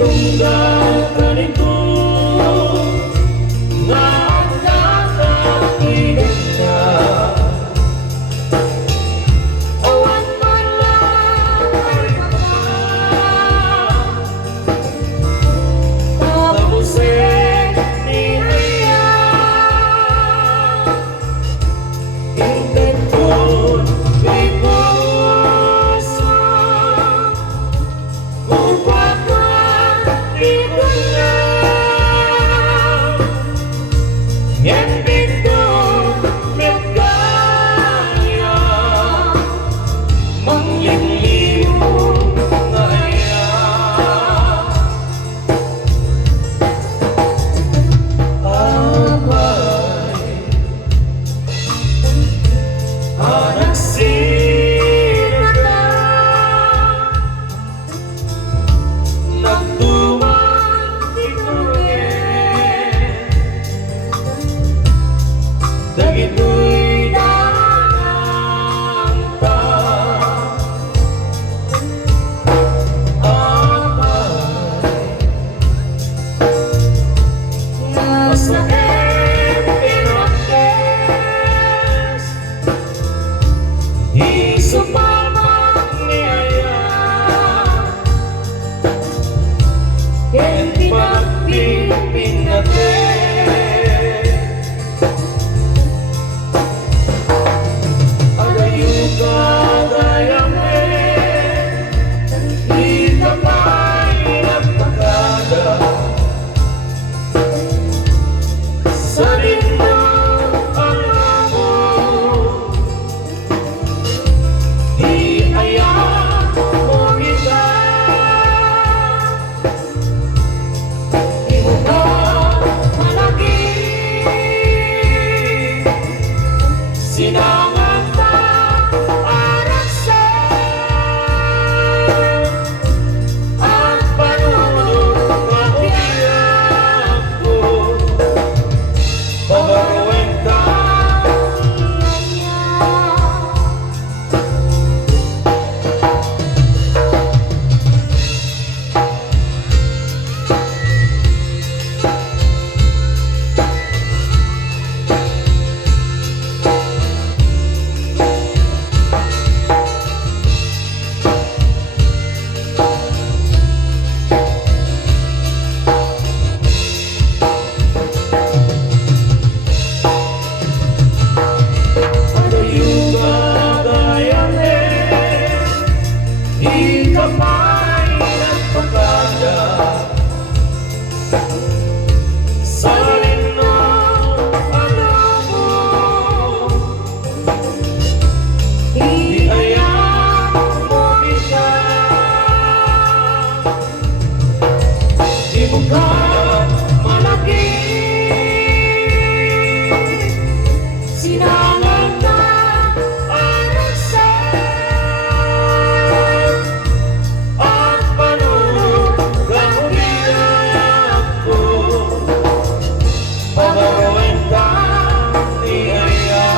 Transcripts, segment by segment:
Tunggal ganito nga ang nakakailan ka. Awan man lang ay tapusin ni Rhea. Intentun may puso kung bakit ito lang. Yan dito nagkaya mangliliw na iyan. Anak sinata nagtuwang ituloy dagito'y nananta nasa Pinakes isumama niya ken pagpipin natin agayu kagayame itamay nagpagada sa rinno alam mo. Di hayaan mo kita ibuka malaki sinangan ta araksan ang panunod kahiyan ko pagaruin ka ikamay nagpagada sa rinno alam mo. Di hayaan mo kita ibuka malaki sinangan ta araksan ang panunod kahiyan ko pagaruin ka ni Rhea.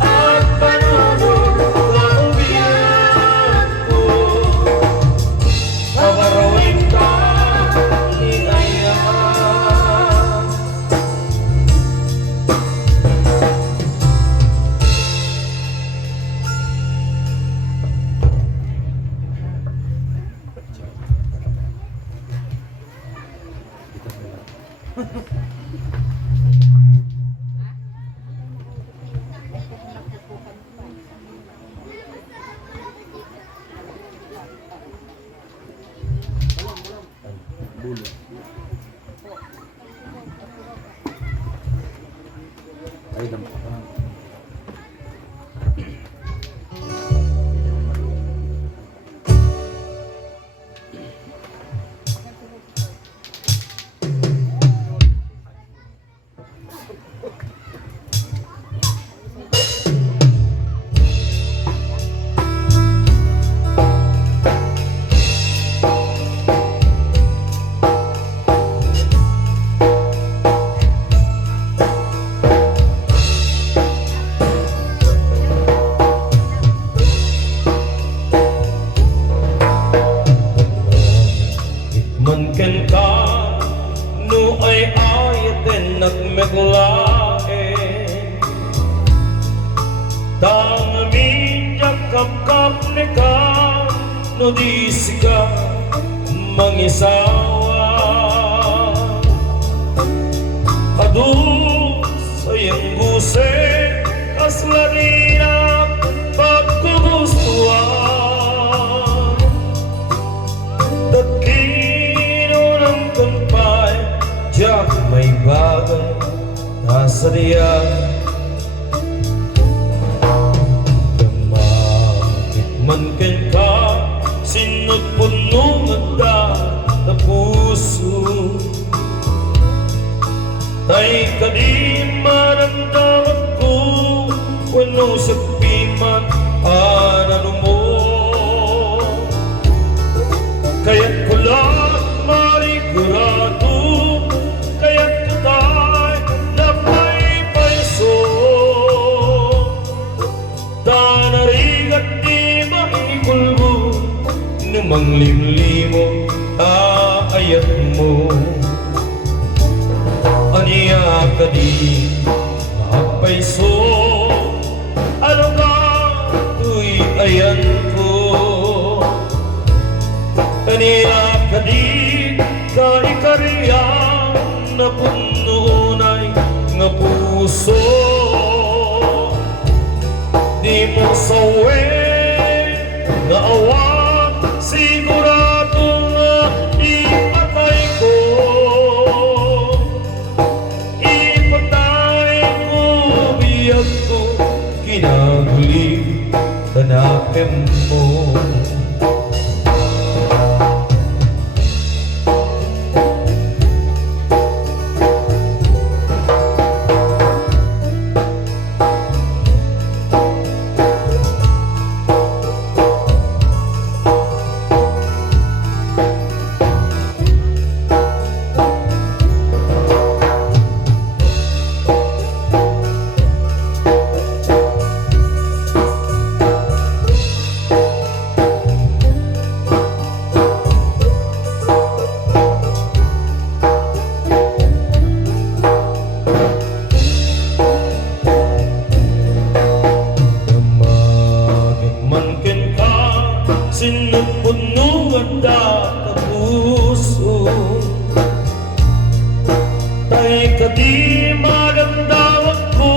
Ang panunod kahiyan ko pagaruin ka ni Rhea. Ay, dampak ka. no di sika mangisawa. Adu sayang guse kaslarina pagkugustuhan. Takino ng kampay, diyak may bagay nasa diyan. Manken ka sinot punong agda na puso, tay ka di maramdaman ko wano sa piman anano mo. Kaya't ko lang marigurado, kaya't ko tayo na may paiso. Tanarigat di mahikulbo namang limlimo ayat mo. Aniya ka di mapaiso, ano ka tuy ayan ko. Aniya ka di kaikariyan na pununay nga puso. Di mo sawe nga awa, sigurado nga ipatay ko. Ipatay ko, biyag ko, kinaguli tanakem mo. Sinupunuan ka puso, tay ka di maramdaman ko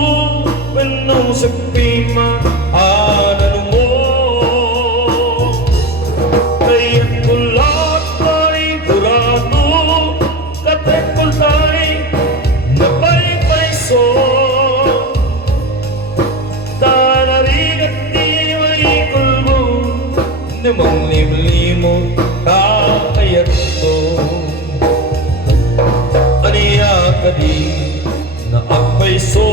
wenong sa pima anano mo. Kaya't ko lahat marigurado, katekol tay na paypayso. Tanarigat di maikulbo namang limlimo kakayat ko. Aniya ka di na agpaiso,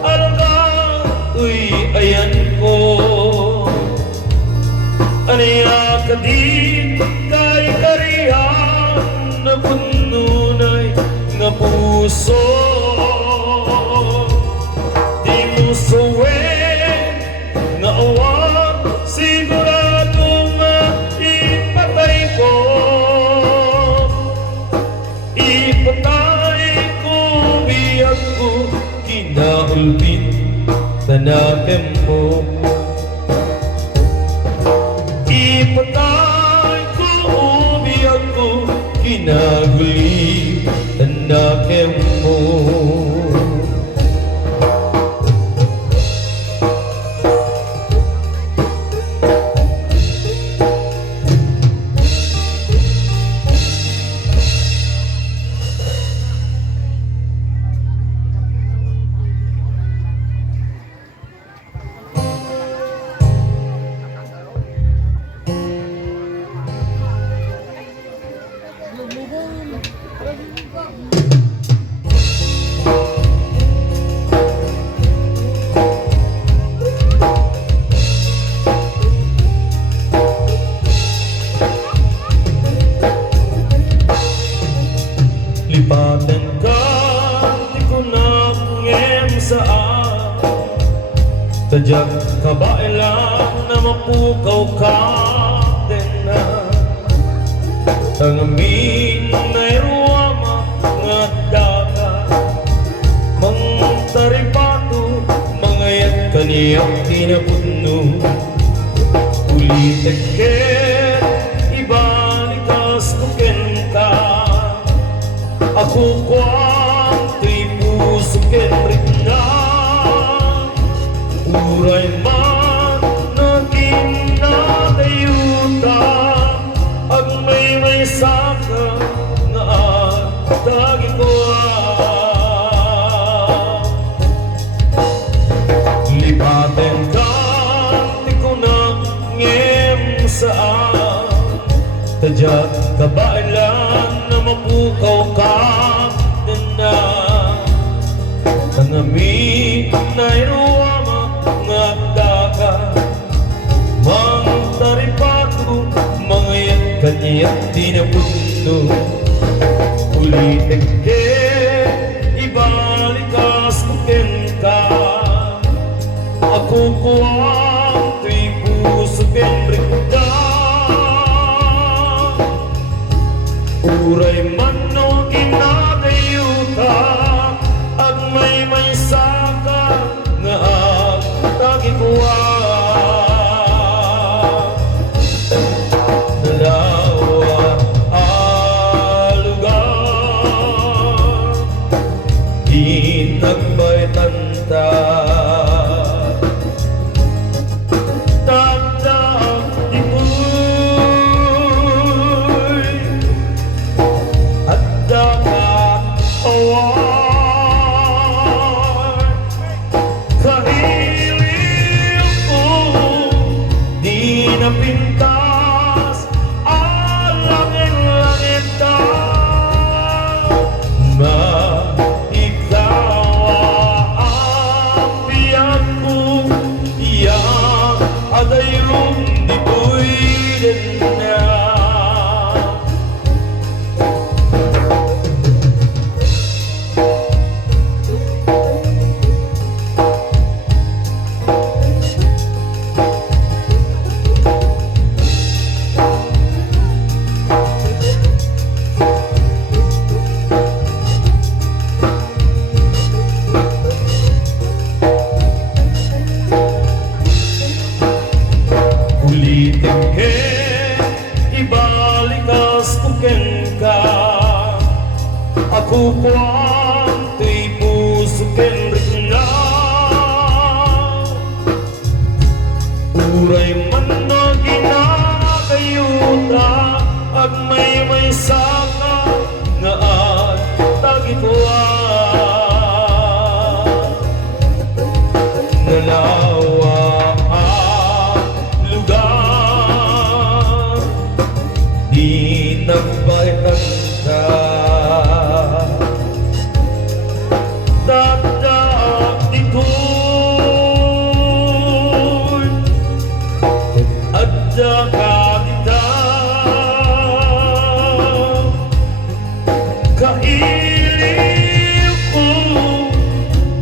alga tuy ayan ko. Aniya ka di kay kariyan na pununay nga puso. Di mo suwe nga awa, sigurado nga ipatay ko. Ipatay ko, biyag ko, kinaulbit tanakem mo. Ipatay ko, biyag ko, kinaguli tanakem mo. Lipatan ka, di ko na ngem saan. Tadyak ka ba ilang na mapukaw ka din na. Tangamin na iruama nga daga, mang taripato, mga yat kaniyang tinapudno. Uli Ulitin ibalikas tukin ka. Ako kwang pusukin rin na. Uray man naging natayuta. Ang may saka nga dagi ko lipaten ka, di ko na ngem saan. Tadyak kabailan na mapukaw ka din na. Tangami na iruwama nga daka. Mang taripatu, mga yan kanyang di na puno. Ulitin ke, ibalikas tukin ka. Ako kuwang pusukin rin ka. Uray man no ginagayuta. At may saka nga tagi kuwa. Dalawa lugar di nagbay tanda. Pintas alangin-langit ka. Ikaw ang biyak ko. Iyak at ayong dito'y din na. Ulitin ke, ibalikas tukin ka. Ako kwang pusukin rin na. Uray man na ginagayuta. At may saka nga at tagi ko nalawa di nagbaitan ka. Dadak dito'y adda ka kita. Kailiw ko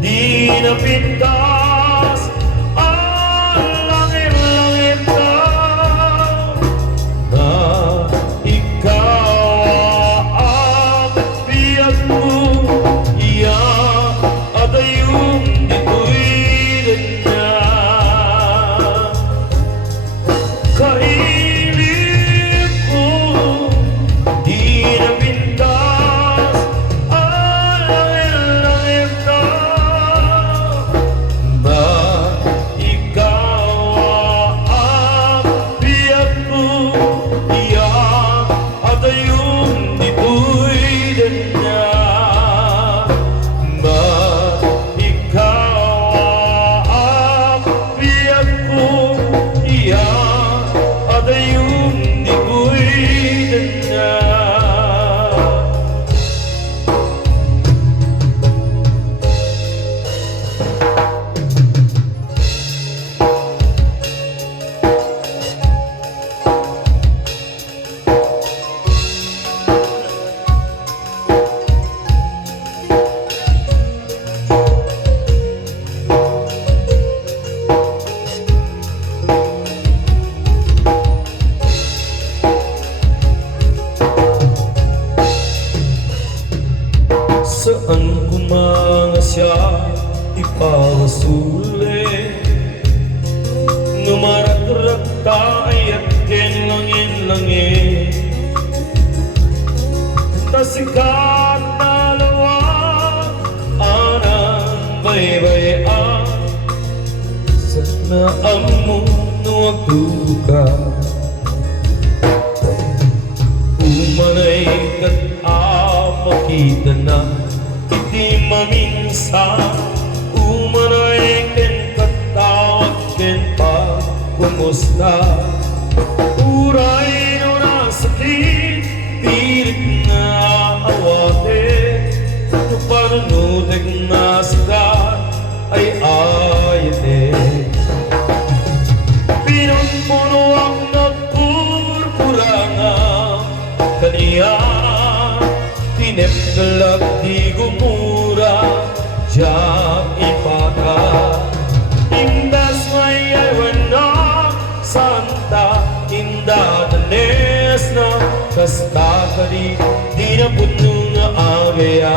di napintas. Ang langit-langit ka. Saan ko mga siya ipawasuli, numarak-rak tayo langin-langin Tasikat na lawak anang baybayan Sana amo nuwag duka Umanay kat makita na iti maminsan Umanay ken katawag ken pa kumusta Uray no nasakit pilit na awate No panunutig na sikat ay ayate Pinunpuno ang nagpurpurangan kaniya Tinepgalag di gumura Diyak ipaka Indas may aywana Santa Inda danes na Kasta ka di na puno nga agaya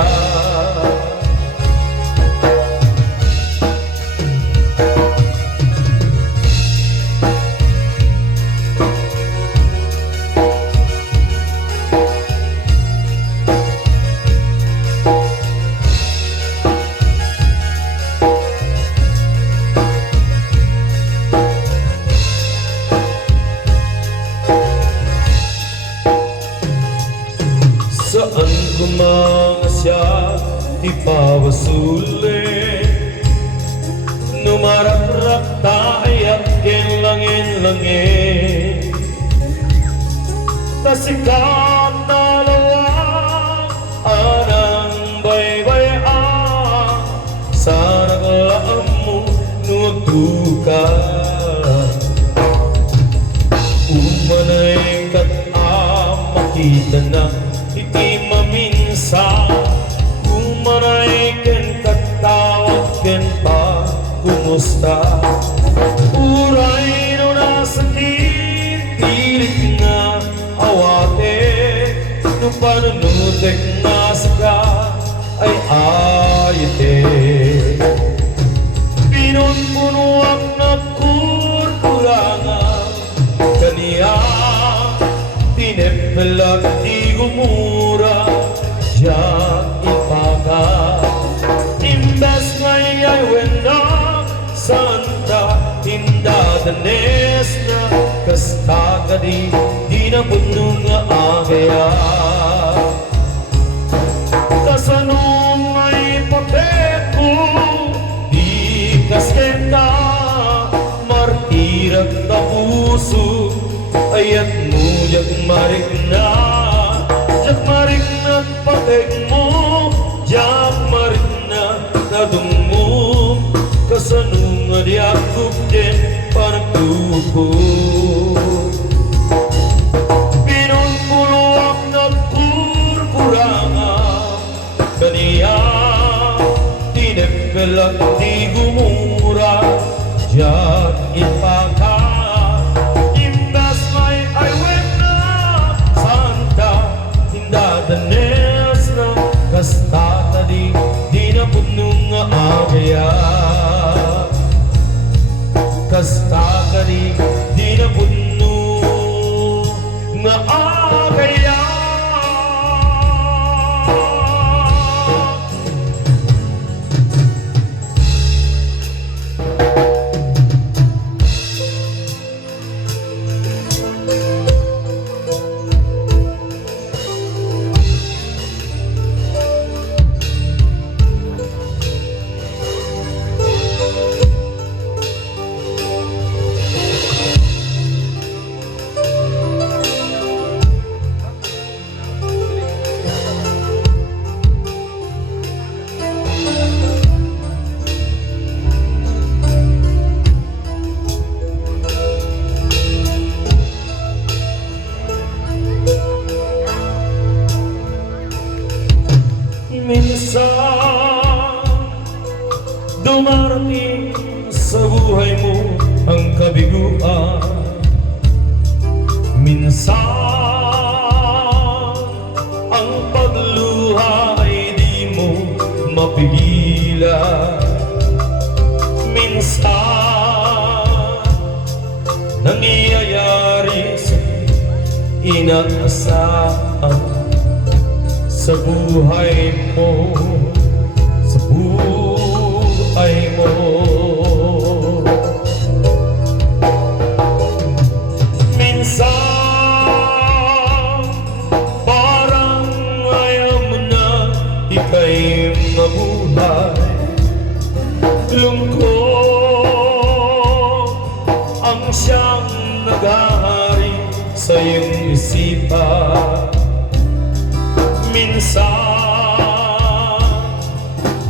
Saan kumanga siya di pawasuli Numarap-rap tayo ken langin-langin Tasikat na lawak anang baybayan Sana kalaan mo nuwag duka Umanay kat makita na iti maminsan Umaray ken katawag ken pa kumusta Uray no nasakit pilit na awate No panunutig na sikat ay ayate Pinunpuno ang nagkurkurangan kaniya Tinepgalag di gumura Diyak ipaka Imbes ngay ay wena Santa Inda danes na Kasta ka di na puno nga agaya Kasanong ay pateko Di kasketa Martirag na puso Ayat mo jak marik na patek mo jak marik na nadung mo Kasanong nga di akop din parang tuko Pinunpulo ang nagpurpurangan kaniya Tinepgalag di gumura jak ipaka Danes na kasta tadi di na puno nga agaya Kasta tadi di na puno nga agaya Minsan dumarating sa buhay mo ang kabiguan Minsan ang pagluha ay di mo mapigilan Minsan nangyayari sa inaasahan sa buhay mo, sa buhay mo. Minsan parang ayaw mo na ika'y mabuhay. Lungkot ang siyang naghahari sa iyong isipan. Minsan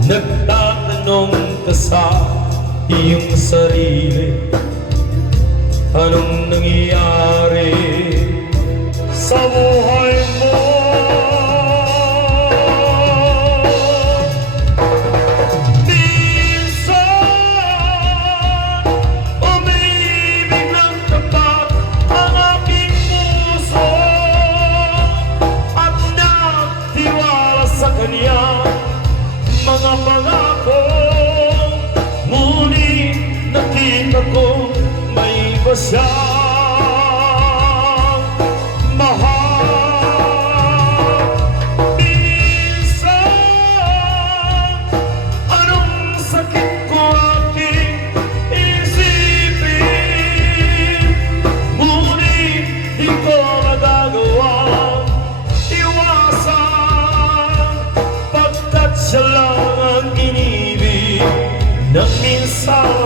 nagtatanong ka sa iyong sarili, anong nangyayari sa buhay mo? Mga pangako, muli nakita ko may iba siyang mahal. Minsan, anong sakit ko aking isipin, ngunit di ko magagawa iwasan, pagkat siya lang ang inibig ng minsan.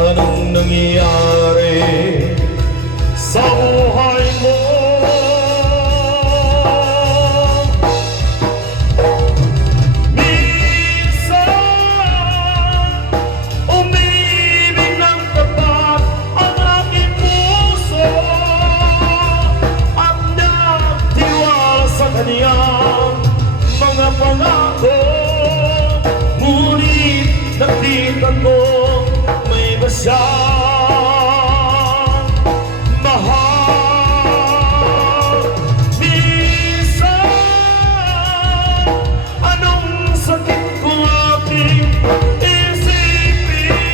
Anong nangyayari sa buhay mo? Minsan umibig ng tapat ang aking puso at nagtiwala sa kaniyang mga pangako, ngunit nakita ko may iba siyang mahal. Minsan, anong sakit ko aking isipin,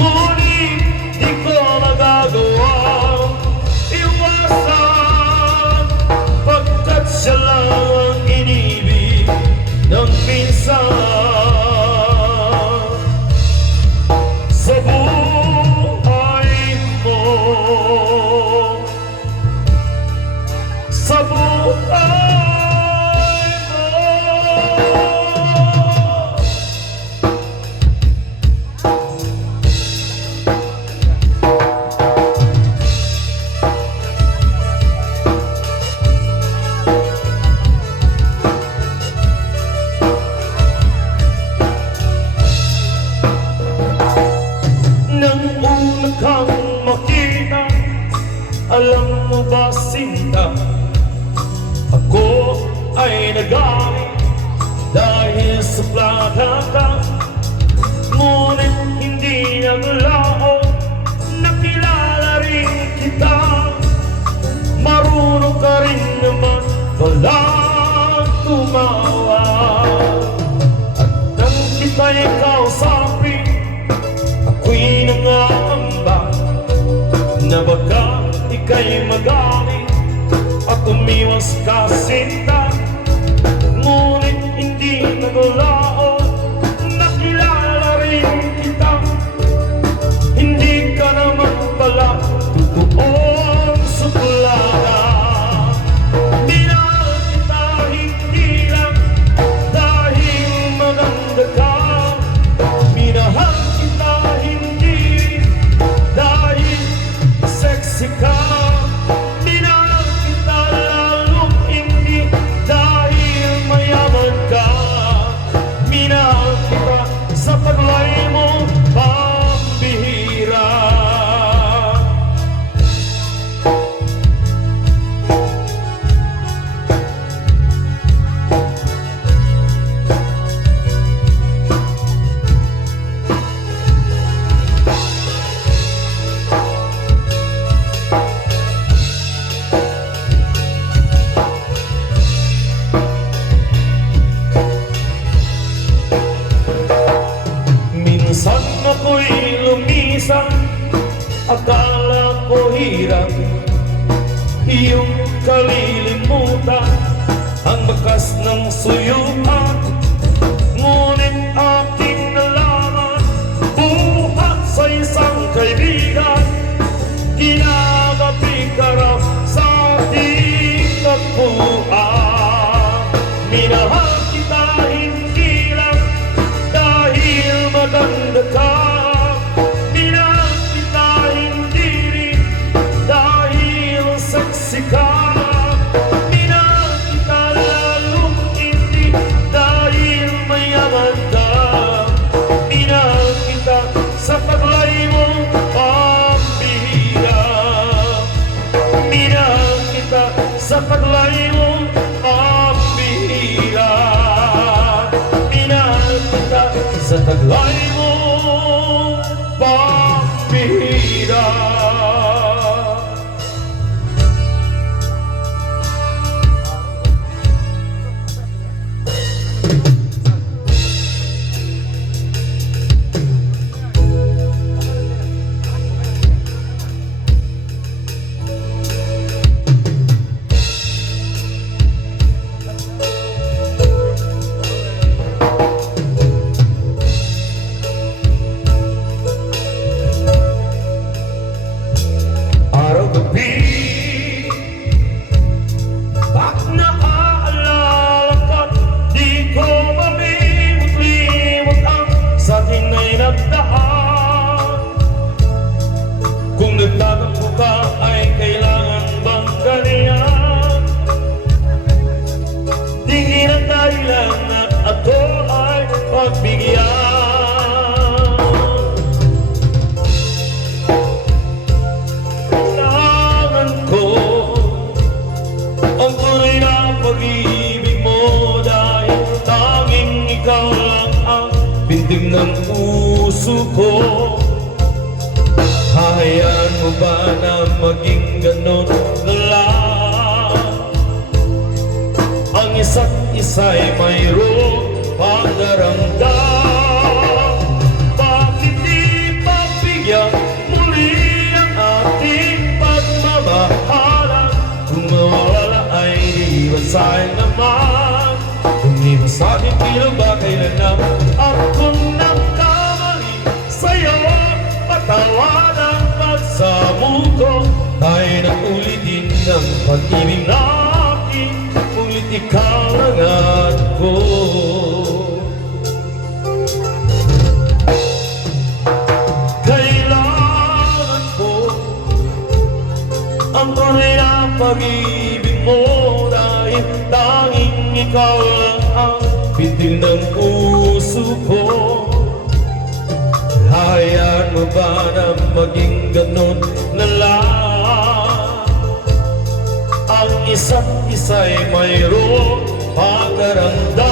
ngunit di ko magagawang iwasan, pagkat siya lang ang inibig ng minsan. Sa buhay mo, sa buhay kang makita, alam mo ba sinta, ako ay nagalit dahil sa plaka ka, ngunit hindi naglaon, nakilala rin kita, marunong ka rin naman walang tumawa, at nang kita'y kausapin, ako'y nangangamba na baka ika'y magalit at umiwas ka sinta, ngunit hindi naglaon, nakilala rin kita, hindi ka naman pala totoong suplada. Minahal kita hindi lang dahil maganda ka, minahal kita hindi dahil sexy ka, minahal kita lalong hindi Akala ko hirap iyong kalilimutan ang bakas ng suyuan. Ngunit aking nalaman, buhat sa isang kaibigan, ginagabi ka raw sa ating tagpuan. Minahal kita hindi lang dahil maganda ka, minahal kita hindi rin dahil sexy ka, minahal kita lalong hindi dahil mayaman ka, minahal kita sa taglay mo pambihira, minahal kita sa taglay mo pambihira, minahal kita sa taglay mo pambihira. Bakit naaalala ka? Di ko mamimot-limot ang sa ating ay nagdaan. Kung nagtatampo ka ay kailangan bang ganyan? Tingin ang dahilan at ako ay pagbigyan. Ang tunay na pag-ibig mo dahil tanging ikaw lang ang pintig ng puso ko. Hahayaan mo ba na maging ganon na lang? Ang isa't isa'y mayroong pagdaramdam. Bakit di pagbigyan muli ang ating pagmamahalan? Kung mawawala ay di ba sayang naman? Kung di ba sa'kin bilang ba kailan na ako nagkamali sa'yo? Patawanan pagsamo ko, tayo na ulitin ng pag-ibig natin. Ulit ikaw lang at ko. Kailangan ko ang tunay na pag-ibig mo dahil tanging ikaw lang ang pintig ng puso ko. Hayaan mo ba na maging ganon na lang? Ang isa't isa'y mayroong pagdaramdam.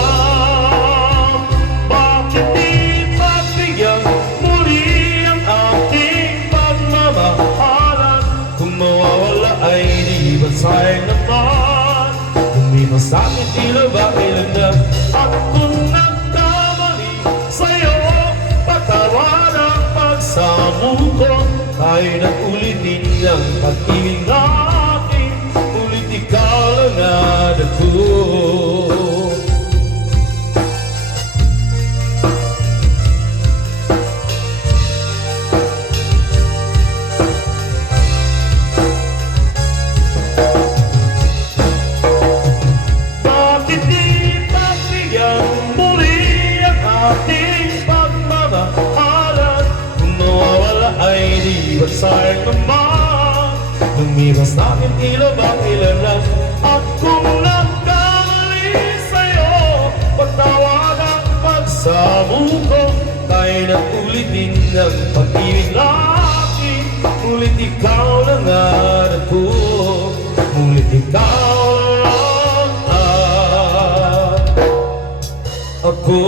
Bakit di pagbigyan muli ang ating pagmamahalan? Kung mawawala ay di ba sayang naman? Kung di masakit tila ba kailan na ako nagkamali sa'yo? Patawanan pagsamo ko, tayo na ulitin ang pag-ibig natin. Ulit ikaw lang at ako. Bakit di pagbigyan muli ang ating pagmamahalan? Kung mawawala ay di ba sayang naman? Lumiwas natin tila ba kailan lang akong nagkamali sa'yo? Pagtawagan pagsamo ko, tayo na ulitin ang pag-ibig natin. Ulit ikaw lang at ako. Ulit ikaw lang at ako.